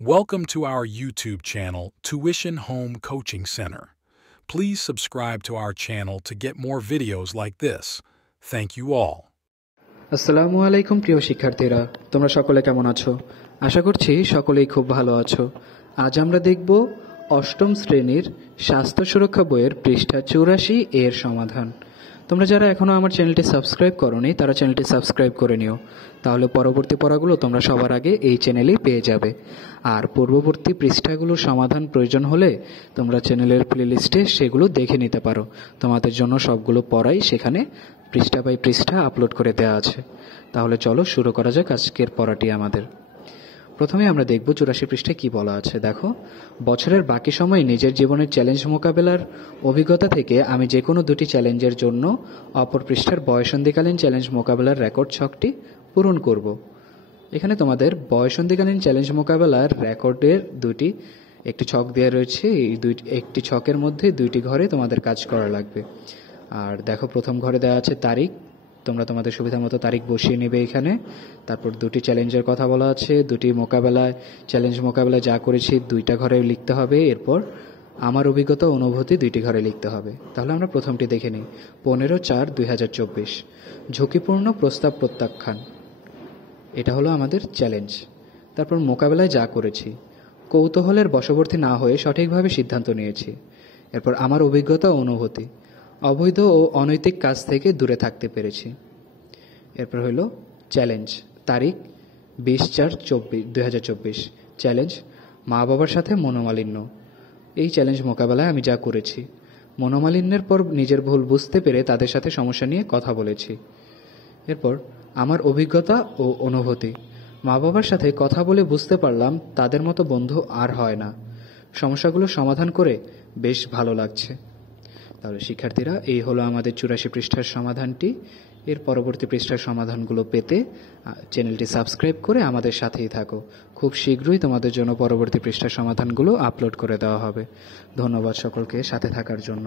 Welcome to our YouTube channel, Tuition Home Coaching Center. Please subscribe to our channel to get more videos like this. Thank you all. আসসালামু আলাইকুম প্রিয় শিক্ষার্থীরা, তোমরা সকলে কেমন আছো? আশা করছি সকলেই খুব ভালো আছো। আজ আমরা দেখব অষ্টম শ্রেণীর স্বাস্থ্য সুরক্ষা বইয়ের পৃষ্ঠা 84 এর সমাধান। তোমরা যারা এখনো আমার চ্যানেলটি সাবস্ক্রাইব করোনি তারা চ্যানেলটি সাবস্ক্রাইব করে নিও, তাহলে পরবর্তী পড়াগুলো তোমরা সবার আগে এই চ্যানেলেই পেয়ে যাবে। আর পূর্ববর্তী পৃষ্ঠাগুলোর সমাধান প্রয়োজন হলে তোমরা চ্যানেলের প্লেলিস্টে সেগুলো দেখে নিতে পারো। তোমাদের জন্য সবগুলো পড়াই সেখানে পৃষ্ঠা বাই পৃষ্ঠা আপলোড করে দেওয়া আছে। তাহলে চলো শুরু করা যাক আজকের পড়াটি আমাদের। প্রথমে আমরা দেখব 84 পৃষ্ঠায় কি বলা আছে। দেখো, বছরের বাকি সময় নিজের জীবনের চ্যালেঞ্জ মোকাবেলার অভিজ্ঞতা থেকে আমি যে কোনো দুটি চ্যালেঞ্জের জন্য অপর পৃষ্ঠার বয়সন্ধিকালীন চ্যালেঞ্জ মোকাবেলার রেকর্ড ছকটি পূরণ করব। এখানে তোমাদের বয়সন্ধিকালীন চ্যালেঞ্জ মোকাবেলার রেকর্ডের একটি ছক দেওয়া রয়েছে। একটি ছকের মধ্যে দুইটি ঘরে তোমাদের কাজ করা লাগবে। আর দেখো, প্রথম ঘরে দেওয়া আছে তারিখ, তোমরা তোমাদের সুবিধা মতো তারিখ বসিয়ে নেবে এখানে। তারপর দুটি চ্যালেঞ্জের কথা বলা আছে, চ্যালেঞ্জ মোকাবেলায় যা করেছি দুইটা ঘরে লিখতে হবে। এরপর আমার অভিজ্ঞতা অনুভূতি দুইটি ঘরে লিখতে হবে। তাহলে আমরা প্রথমটি দেখে নিই। 15/4/2024 ঝুঁকিপূর্ণ প্রস্তাব প্রত্যাখ্যান, এটা হলো আমাদের চ্যালেঞ্জ। তারপর মোকাবেলায় যা করেছি, কৌতূহলের বশবর্তী না হয়ে সঠিকভাবে সিদ্ধান্ত নিয়েছি। এরপর আমার অভিজ্ঞতা ও অনুভূতি, অবৈধ ও অনৈতিক কাজ থেকে দূরে থাকতে পেরেছি। এরপর হলো চ্যালেঞ্জ, তারিখ 20/4/2024 চ্যালেঞ্জ, মা বাবার সাথে মনোমালিন্য। এই চ্যালেঞ্জ মোকাবেলায় আমি যা করেছি, মনোমালিন্যের পর নিজের ভুল বুঝতে পেরে তাদের সাথে সমস্যা নিয়ে কথা বলেছি। এরপর আমার অভিজ্ঞতা ও অনুভূতি, মা বাবার সাথে কথা বলে বুঝতে পারলাম তাদের মতো বন্ধু আর হয় না। সমস্যাগুলো সমাধান করে বেশ ভালো লাগছে। তাহলে শিক্ষার্থীরা, এই হলো আমাদের 84 পৃষ্ঠার সমাধানটি। এর পরবর্তী পৃষ্ঠার সমাধানগুলো পেতে চ্যানেলটি সাবস্ক্রাইব করে আমাদের সাথেই থাকো। খুব শীঘ্রই তোমাদের জন্য পরবর্তী পৃষ্ঠার সমাধানগুলো আপলোড করে দেওয়া হবে। ধন্যবাদ সকলকে সাথে থাকার জন্য।